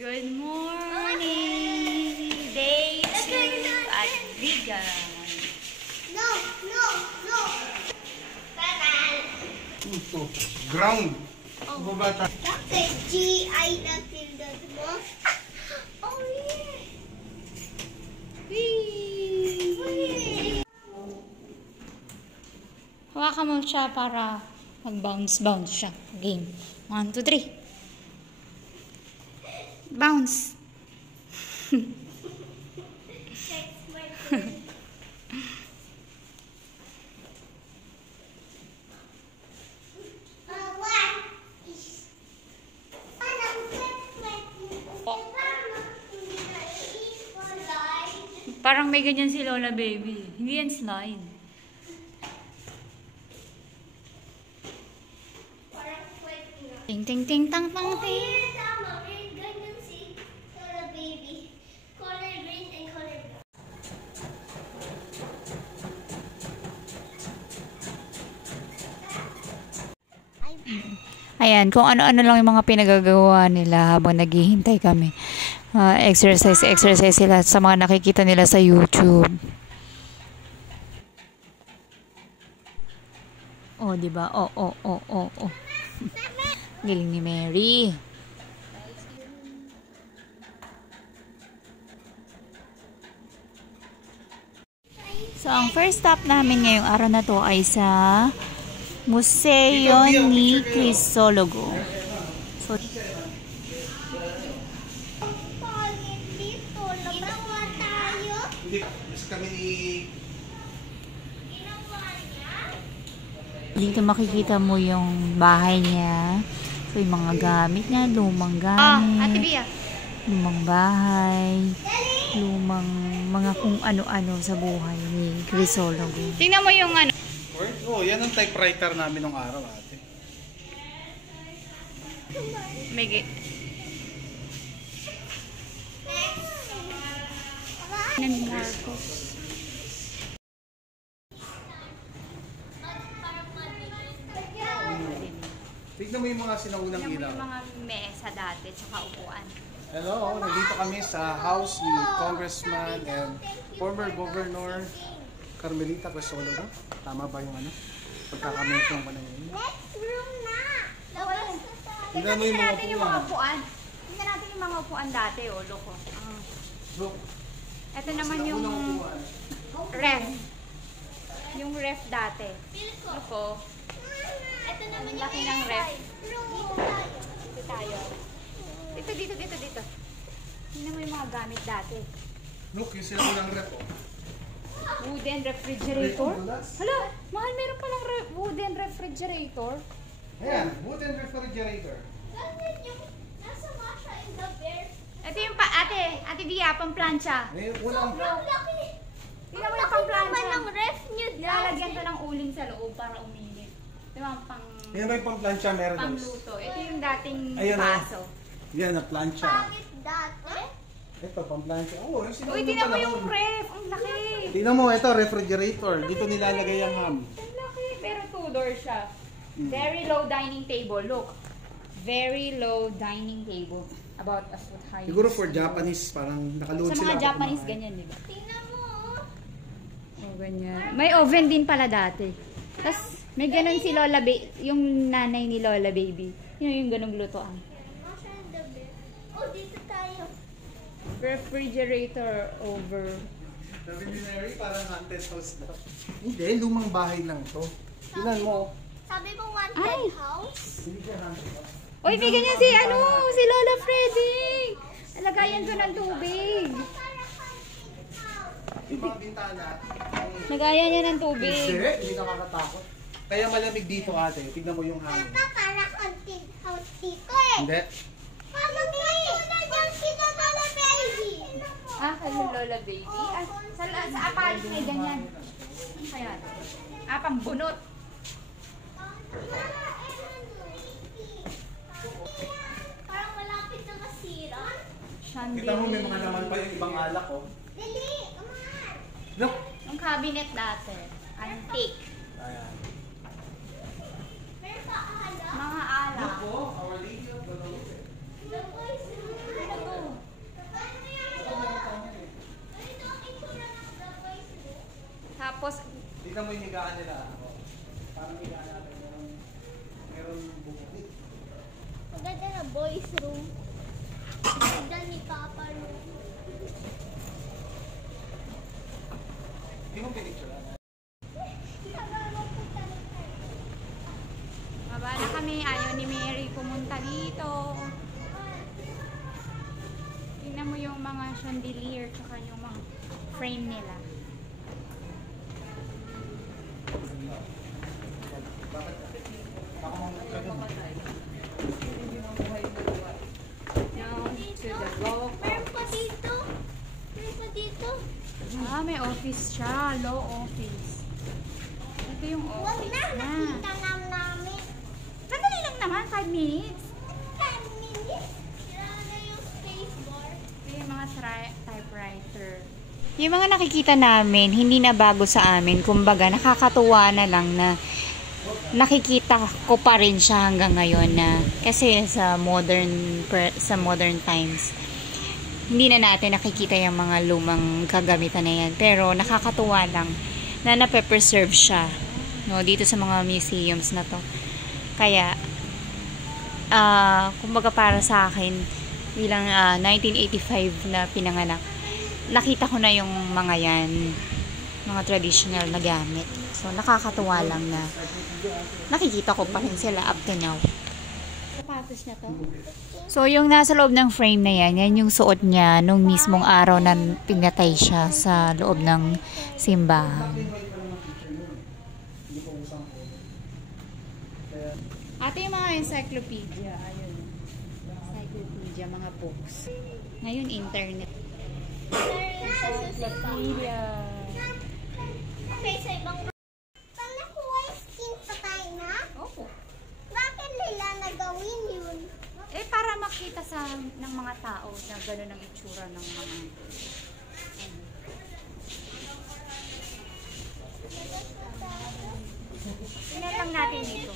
Good morning! Day 2 at Vigan. No! Ground. Bubata. Bakit G.I. na tindad mo? Oh, yeah! Whee! Hawakan mo siya para mag-bounce siya. Game. 1, 2, 3. Bounce. Parang may ganyan si Lola Baby. Hindi yan slide. Ting ting ting tang tang ting. Ayan, kung ano-ano lang yung mga pinagagawa nila habang naghihintay kami. Exercise sila sa mga nakikita nila sa YouTube. Oh, di ba? Oh. Galing ni Mary. So, ang first stop namin ngayong araw na to ay sa Museo ni Crisologo. So, dito makikita mo yung bahay niya. So, yung mga gamit niya, lumang gamit, lumang bahay, lumang mga kung ano-ano sa buhay ni Crisologo. Tingnan mo yung ano. Oh, yan ang typewriter namin nung araw, ate. May Marcos. Tignan mo yung mga sinaunang ilaw. Yung mga mesa dati, tsaka upuan. Hello, nandito kami sa house ni Congressman and former Governor Carmelita Crisologo. Tama ba yung ano? Pagkakamention ko na yun. Next room na! Tignan mo yung mga upuan. Tingnan natin yung mga upuan dati, oh, loko. Look. Ito naman yung ref. Yung ref dati. Loko. Ito naman yung laki ng ref. Dito tayo. Dito. Tingnan mo yung mga gamit dati. Look, yung sinaunang ref, oh. Wooden refrigerator? Hala, mahal, meron palang wooden refrigerator. Ayan, wooden refrigerator. Ganyan yung nasa Masha in the bear. Ito yung ate Bia, pang-plancha. Walang... Laki! Tingnan mo yung pang-plancha. naman ang ref nyo dati. Nilalagyan to ng uling sa loob para uminit. Ito yung Yan ba yung pang-plancha meron? pangluto. Ito yung dating Ayan, paso. Yan, na plancha. Pangit dati. Ito, pang-plancha. Oh, yung sinaunang Uy, tingnan mo panahon. yung ref. Ang laki. Tingnan mo, ito, refrigerator. Dito nilalagay ang ham. Ang laki. Pero two-door siya. Very low dining table. Look. Very low dining table. About a foot high. Siguro for Japanese, parang nakaluhod Sa sila. mga Japanese, ganyan, di ba? Tingnan mo. Oh, ganyan. May oven din pala dati. Tapos, may ganun si Lola yung nanay ni Lola Baby. Yun yung ganung lutoan. Masha in the bear. Oh, dito tayo. Refrigerator over. Sabi ni Mary, parang haunted house daw. Hindi, lumang bahay lang to. Tingnan mo. Sabi mo Ay! wanted house? Hindi ka haunted house. Uy, may ganyan si si Lola Freddy. Lagayan ko ng tubig. Yung mga bintana. Lagayan niya ng tubig. Hindi nakakatakot. Kaya malamig dito, ate. Tignan mo yung hangin. Papa, para haunted house dito eh. Hindi. Papa, dito na dyan sila Lola Baby. Kay Lola Baby. Sa apartment may ganyan. Kaya. Pang bunot. Parang malapit na masira. Kita mo, may mga naman pa yung ibang alak, oh. Dali, come on. Look! Yung cabinet dati. Antique. Ayan. Meron pa ala? Mga alak. Look, oh, Our Lady of Guadalupe. Look, guys. Tignan mo yung higaan nila. Parang higaan natin. Meron bukit. Maganda na boys room. Maganda ni Papa room. Hindi mo pinicture. Baba na kami. Ayaw ni Mary pumunta dito. Tingnan mo yung mga chandelier tsaka yung mga frame nila. Meron pa dito. Meron pa dito. Ah, may office siya. Law office. Ito yung Huwag office na. na. Nakita lang namin. Sandali lang naman. 5 minutes. 10 minutes. Sira na yung space bar. Ito yung mga typewriter. Yung mga nakikita namin, hindi na bago sa amin. Kumbaga, nakakatuwa na lang na nakikita ko pa rin siya hanggang ngayon na kasi sa modern times hindi na natin nakikita yung mga lumang kagamitan na yan, pero nakakatuwa lang na nape-preserve siya, no, dito sa mga museums na to. Kaya kumbaga para sa akin bilang 1985 na pinanganak, nakita ko na yung mga yan, mga traditional na gamit. So, nakakatuwa lang na nakikita ko pa rin sila up to now. Sapatos na to. So, yung nasa loob ng frame na yan, yan yung suot niya nung mismong araw na pinatay siya sa loob ng simbahan. Ate, yung mga encyclopedia. Ayun. Encyclopedia, mga books. Ngayon, internet. Encyclopedia. Okay, sa ibang pag nakuha yung skin patay na, Opo. bakit nila nagawin yun? Eh, para makita ng mga tao na gano'n ang itsura ng mga... Tingnan lang natin dito.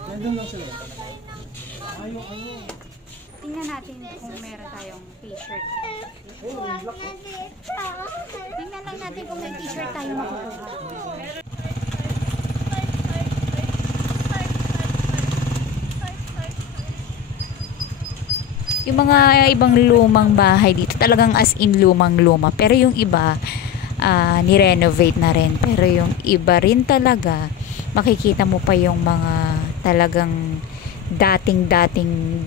Nandun lang sila. Ayaw. Tingnan natin kung meron tayong t-shirt. Huwag na dito. Tingnan lang natin kung may t-shirt tayo makukuha. Yung mga ibang lumang bahay dito, talagang as in lumang-luma. Pero yung iba, ni-renovate na rin. Pero yung iba rin talaga, makikita mo pa yung mga talagang dating-dating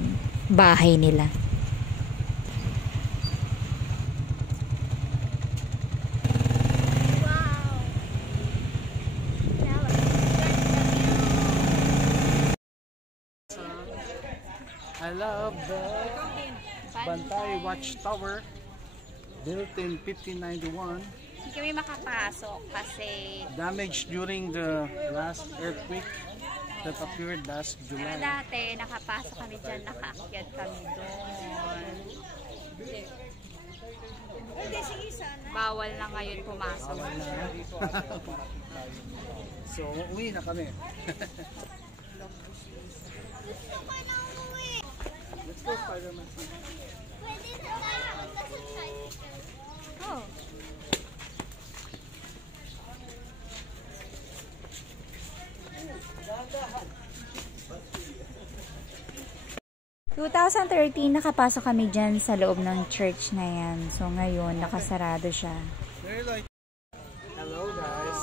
bahay nila. Wow. I love the Bantay Watchtower, built in 1591. Hindi kami makapasok kasi Damaged during the last earthquake that occurred last July. dati nakapasok kami dyan, nakaakyat kami doon. Bawal na ngayon pumasok. So, uwi na kami. Gusto ko na umuwi. Let's go, Spider-Man. Pwede na tayo punta sa tricycle. Oh. Nakapasok kami dyan sa loob ng church na yan. So ngayon, nakasarado siya. Very like. Hello, guys.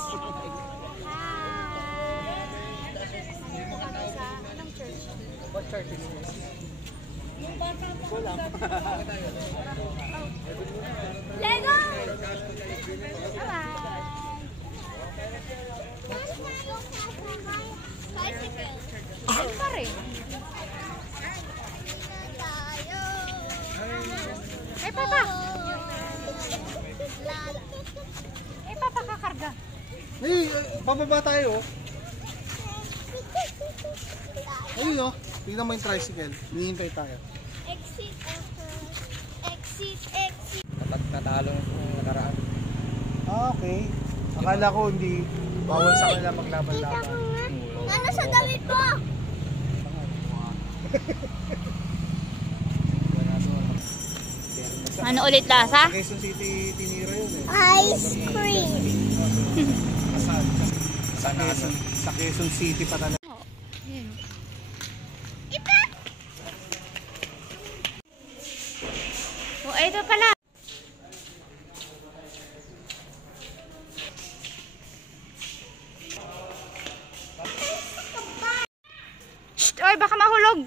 What church is this? Lego! Tricycle. Ano pa rin? Tayo. Eh, papa! Lala. Eh, papa, kakarga. Hey, bababa tayo. Ayun oh. Tingnan mo yung tricycle. Hinihintay tayo. Exit. Exit. Dapat natalo yung nakaraan. Ah, okay. Akala ko hindi bawal sa kanila Kita maglaban-laban. mo nga. Ano sa damit mo? Ano ulit lasa? Quezon City tinira yun eh. Ice cream. Sa Quezon City pa talaga. Oh, ito pala. Shh! Oy, baka mahulog.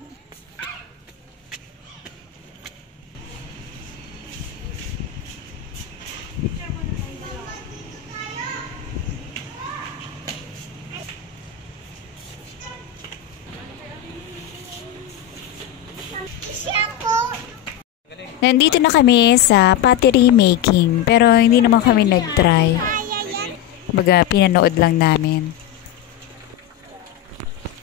Nandito na kami sa pottery making, pero hindi naman kami nag-try. Baga, pinanood lang namin.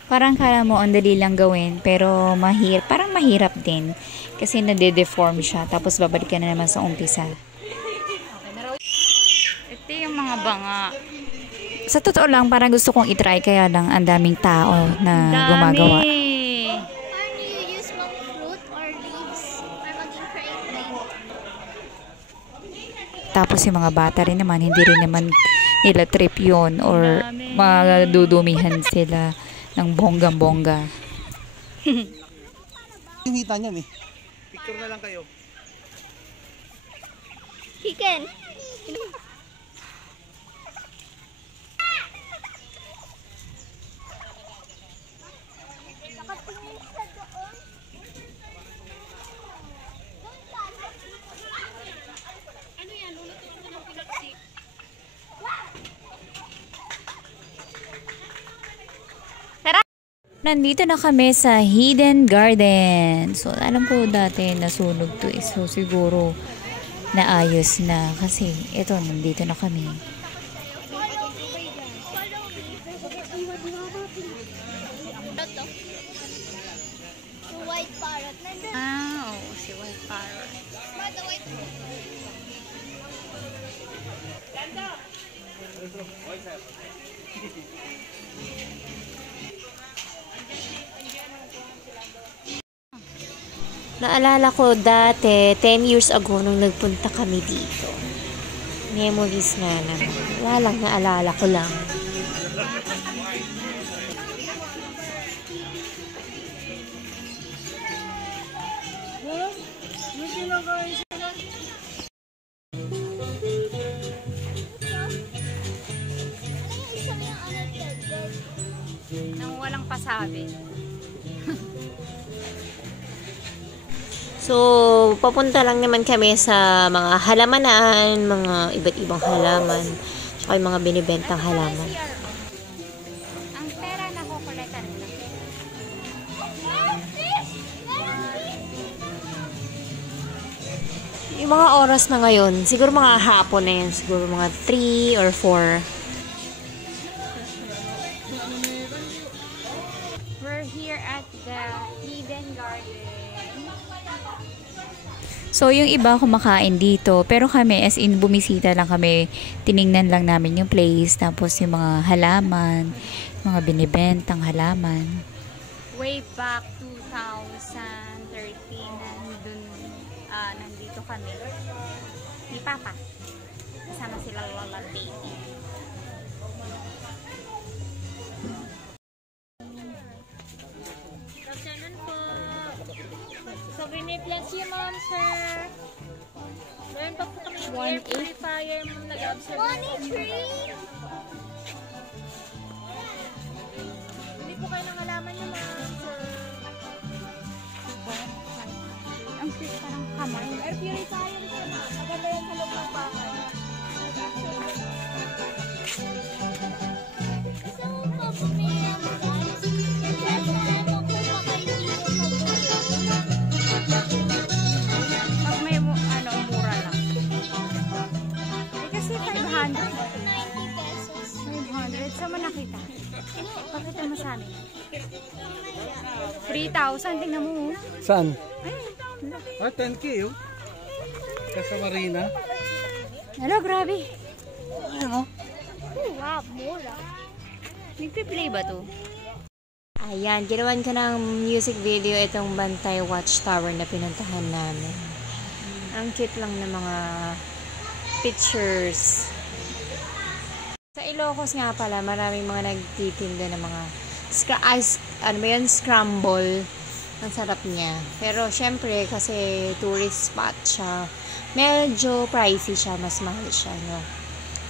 Parang kala mo ang dali lang gawin, pero parang mahirap din. Kasi nade-deform siya, tapos babalik ka na naman sa umpisa. Ito yung mga banga. Sa totoo lang, parang gusto kong itry, kaya lang ang daming tao na gumagawa. Tapos yung mga bata rin naman, hindi rin naman nila trip yun or madudumihan sila ng bonggang-bongga. Hita niyan eh. Picture na lang kayo. Chicken. Nandito na kami sa Hidden Garden. So, alam ko dati nasunog to. So, siguro naayos na. Kasi, ito, nandito na kami. White parrot. Ah, oo, si White Parrot. Naalala ko dati, 10 years ago nung nagpunta kami dito. Memories nga naman. Wala lang, naalala ko lang. Nang walang pasabi. So, papunta lang naman kami sa mga halamanan, mga iba't ibang halaman, tsaka yung mga binibentang halaman. Ang pera na kukuletan na. Yung mga oras na ngayon, siguro mga hapon na yan, siguro mga 3 or 4. We're here at the Hidden Garden. So, yung iba kumakain dito. Pero kami, as in, bumisita lang kami. Tiningnan lang namin yung place. Tapos yung mga halaman. Mga binibentang halaman. Way back 2013, nandito kami. Ni Papa. Kasama sila Lola Baby. So, biniplus yung mom, sir. Meron pa po kami yung air purifier, ma'am, nag-observe. Money tree. Hindi po kayo nang alaman yung ma'am, sir. Ang cute, parang kamay. Air purifier, sir, ma'am. Maganda yan sa loob ng bahay. Gusto mo pa bumili ng guys? Kasi ano kung makainin mo Pag may mura lang. Kasi 500. 90 pesos. 500? Saan mo nakita? Pakita mo sa amin. 3,000. Tingnan mo. Saan? Ay, 10K oh. Sa Marina. hello, grabe. Ano? Wow, mura. Nagpi-play ba to? Ayan, ginawan ko ng music video itong Bantay Watchtower na pinuntahan namin. Ang cute lang ng mga pictures. Ilocos nga pala, maraming mga nagtitinda ng mga scramble. Ang sarap niya. Pero, syempre, kasi tourist spot siya, medyo pricey siya, mas mahal siya, no?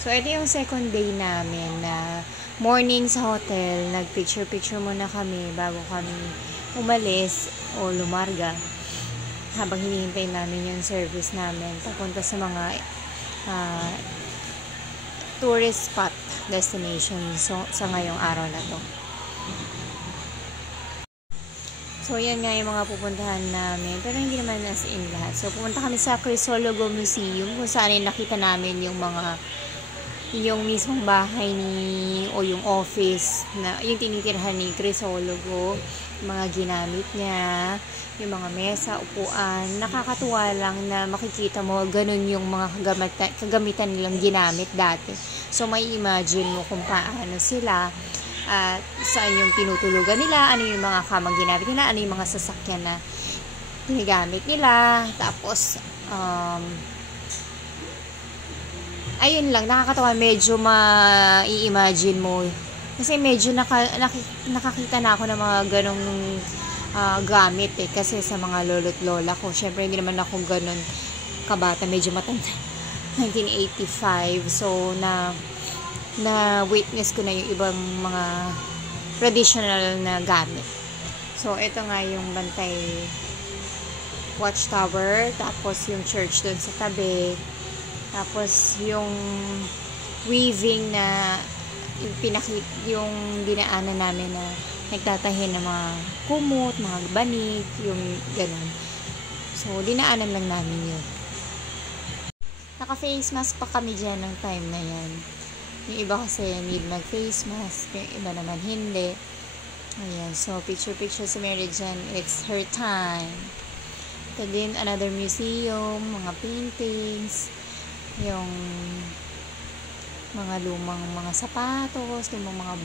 So, ito yung second day namin na morning sa hotel. Nag-picture-picture muna kami bago kami umalis o lumarga. Habang hinihintay namin yung service namin papunta sa mga tourist spot destination sa ngayong araw na to. So, yan nga yung mga pupuntahan namin. Pero hindi naman as in lahat. So, pupunta kami sa Crisologo Museum kung saan nakita namin yung mismong bahay o yung office na yung tinitirhan ni Crisologo, mga ginamit niya, yung mga mesa, upuan. Nakakatuwa lang na makikita mo ganun yung mga kagamitan nilang ginamit dati. So, may imagine mo kung paano sila at saan yung tinutulugan nila, ano yung mga kamang ginamit nila, ano yung mga sasakyan na ginagamit nila. Tapos, ayun lang, nakakatawa, medyo ma-i-imagine mo. Kasi medyo nakakita na ako ng mga ganong gamit kasi sa mga lolo't lola ko. Syempre, hindi naman ako ganon kabata, medyo matanda. 1985. So, na witness ko na yung ibang mga traditional na gamit. So, ito nga yung Bantay Watchtower, tapos yung church doon sa tabi, tapos yung weaving na yung dinaanan namin na nagtatahin ng mga kumot, mga banig, yung ganun. So, dinaanan lang namin yun. Naka-face mask pa kami dyan ng time na yan. Yung iba kasi need mag-face mask, yung iba naman hindi. Ayan, so picture sa Mary Jan, it's her time. Ito din, another museum, mga paintings, yung mga lumang mga sapatos, lumang mga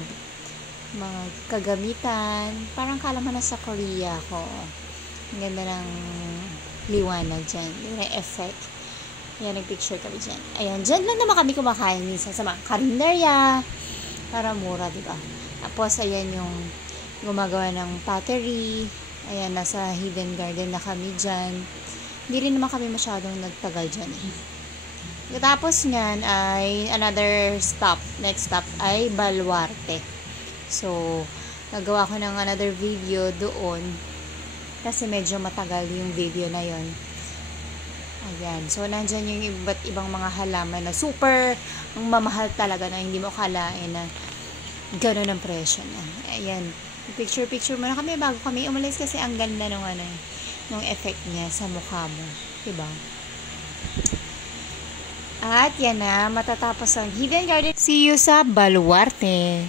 kagamitan. Parang kala mo na sa Korea ko. Ang ganda ng liwanag dyan, yung effect. Ayan, nagpicture kami dyan. Ayan, dyan lang naman kami kumakain minsan sa mga karinderya. Para mura, diba? Tapos, ayan yung gumagawa ng pottery. Ayan, nasa Hidden Garden na kami dyan. Hindi rin naman kami masyadong nagtagal dyan eh. Tapos nyan ay another stop. Next stop ay Baluarte. So, nagawa ko ng another video doon. Kasi medyo matagal yung video na yon. Ayan. So, nandyan yung iba't ibang mga halaman na super mamahal talaga na hindi mo akalain na gano'n ang presyo na. Ayan. Picture muna kami bago kami umalis kasi ang ganda ng effect niya sa mukha mo. Diba? At yan na, matatapos ang Hidden Garden. See you sa Baluarte.